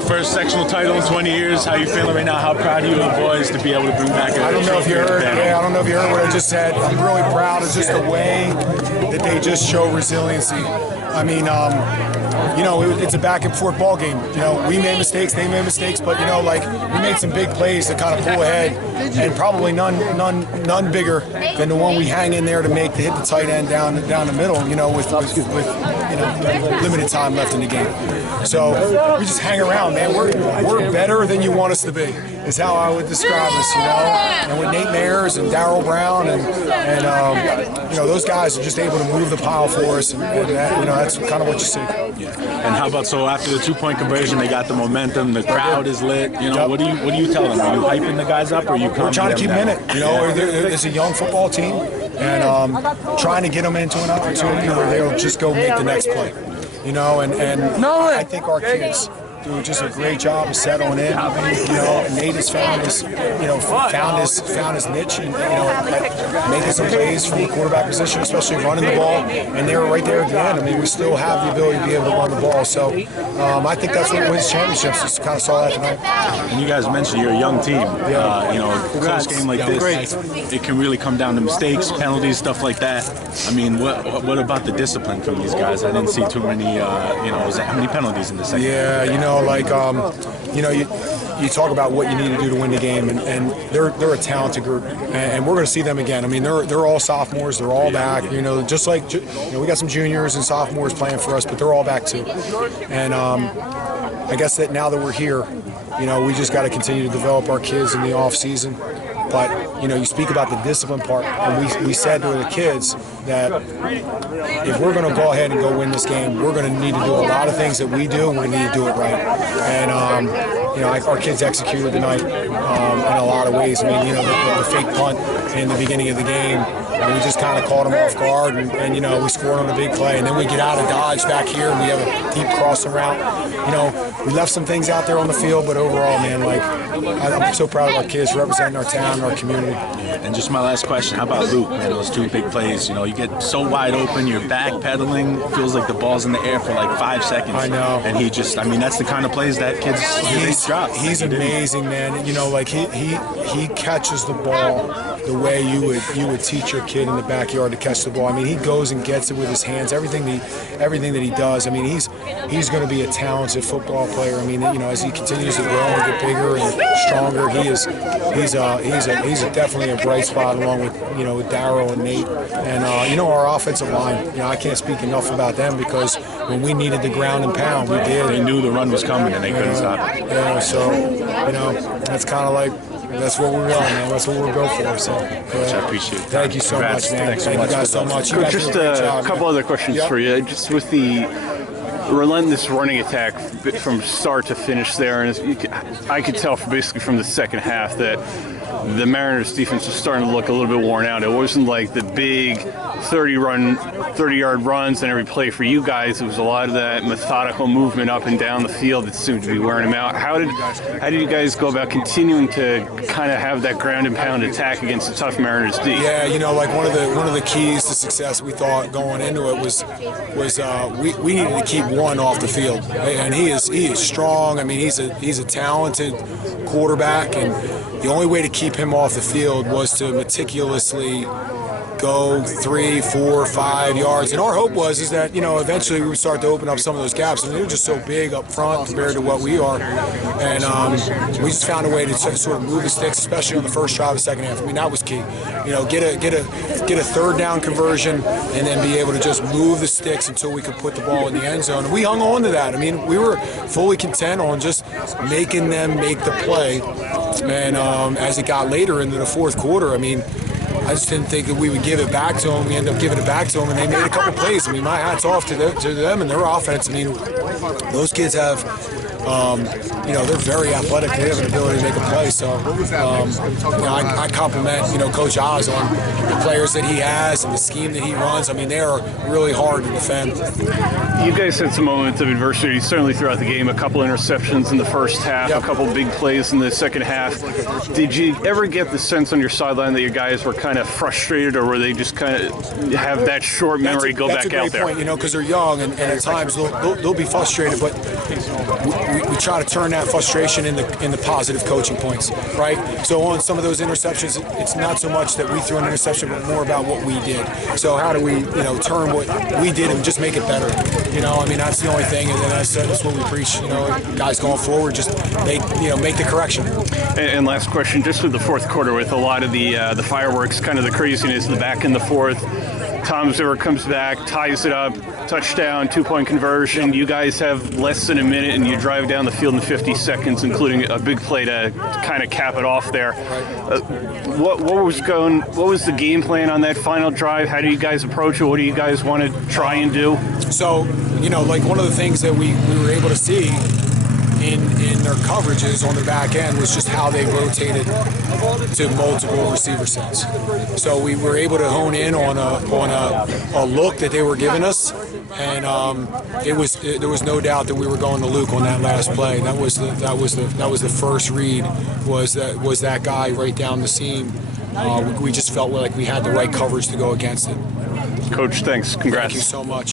first sectional title in 20 years. How you feeling right now? How proud are you of the boys to be able to bring back a I don't know if you heard. panel? I don't know if you heard what I just said. I'm really proud of just the way that they just show resiliency. I mean, it's a back and forth ball game. We made mistakes, they made mistakes, but we made some big plays to kind of pull ahead, and probably none bigger than the one we hang in there to hit the tight end down the middle. With limited time left in the game. So we just hang around, man. We're better than you want us to be, is how I would describe us. And with Nate Mayers and Darryl Brown and those guys are just able to move the pile for us, and that's kind of what you see. Yeah. And how about after the 2-point conversion, they got the momentum, the crowd is lit. What do you tell them? Are you hyping the guys up, or are you? We're trying to keep them in it. It's a young football team, and trying to get them into an opportunity where they'll just go make the next play. I think our kids do just a great job of settling in. And Nate has found his niche, and making some plays from the quarterback position, especially running the ball. And they were right there at the end. I mean, we still have the ability to be able to run the ball. So I think that's what wins championships. Just kind of saw that tonight. And you guys mentioned you're a young team. A close game like this, it can really come down to mistakes, penalties, stuff like that. I mean, what about the discipline from these guys? I didn't see too many. How many penalties in the second? Yeah, you talk about what you need to do to win the game, and they're a talented group, and we're going to see them again. I mean, they're all sophomores, they're all back. Just like we got some juniors and sophomores playing for us, but they're all back too. And I guess that now that we're here, we just got to continue to develop our kids in the off season. But you speak about the discipline part, and we said to the kids that if we're going to go ahead and go win this game, we're going to need to do a lot of things that we do, and we need to do it right. And our kids executed tonight in a lot of ways. I mean, the fake punt in the beginning of the game, and we just kind of caught them off guard, and we scored on a big play, and then we get out of dodge back here, and we have a deep crossing route. We left some things out there on the field, but overall, man, I'm so proud of our kids representing our town and our community. And just my last question, how about Luke? Those 2 big plays, you get so wide open, you're backpedaling, feels like the ball's in the air for like 5 seconds. I know. And he that's the kind of plays that kids drop. He's amazing, man. He catches the ball the way you would teach your kid in the backyard to catch the ball. I mean, he goes and gets it with his hands. Everything that he does. I mean, he's going to be a talented football player. I mean, as he continues to grow and get bigger and stronger, he's definitely a bright spot along with with Darryl and Nate, and our offensive line. I can't speak enough about them, because when we needed the ground and pound, we did. They knew the run was coming and they couldn't stop it. Yeah, so that's kind of like. That's what we're on, man. That's what we're built for. So, I appreciate it. Thank you so much, man. Thank you guys so much. Coach, just a couple other questions for you. Just with the relentless running attack from start to finish there, and I could tell basically from the second half that the Mariners defense was starting to look a little bit worn out. It wasn't like the big 30-yard runs and every play for you guys. It was a lot of that methodical movement up and down the field that seemed to be wearing them out. How did you guys go about continuing to kind of have that ground and pound attack against the tough Mariners D? Yeah, one of the keys to success, we thought going into it was we needed to keep one off the field, and he is strong. I mean, he's a talented quarterback, and the only way to keep him off the field was to meticulously go 3, 4, 5 yards. And our hope is that, eventually we would start to open up some of those gaps. And they're just so big up front compared to what we are. And we just found a way to sort of move the sticks, especially on the first drive of the second half. I mean, that was key. Get a third down conversion, and then be able to just move the sticks until we could put the ball in the end zone. And we hung on to that. I mean, we were fully content on just making them make the play. And as it got later into the fourth quarter, I mean, I just didn't think that we would give it back to them. We ended up giving it back to them, and they made a couple plays. I mean, my hat's off to them and their offense. I mean, those kids have, they're very athletic. They have an ability to make a play. So, I compliment, Coach Oz on the players that he has and the scheme that he runs. I mean, they are really hard to defend. You guys had some moments of adversity, certainly throughout the game. A couple interceptions in the first half, a couple big plays in the second half. Did you ever get the sense on your sideline that your guys were kind of frustrated, or were they just kind of have that short memory, go back out there? That's a great point, because they're young, and at times they'll be frustrated. But we try to turn that frustration into positive coaching points, right? So on some of those interceptions, it's not so much that we threw an interception, but more about what we did. So how do we, turn what we did and just make it better? I mean, that's the only thing, and then that's what we preach. Guys going forward, just make the correction. And last question, just with the fourth quarter, with a lot of the fireworks, kind of the craziness, the back in the fourth. Tom Zimmer comes back, ties it up, touchdown, 2-point conversion. You guys have less than a minute, and you drive down the field in 50 seconds, including a big play to kind of cap it off there. What was the game plan on that final drive? How do you guys approach it? What do you guys want to try and do? So, like one of the things that we were able to see in their coverages on the back end was just how they rotated to multiple receiver sets. So we were able to hone in on a look that they were giving us, and there was no doubt that we were going to Luke on that last play. That was the first read, was that guy right down the seam. We just felt like we had the right coverage to go against it. Coach, thanks. Congrats. Thank you so much.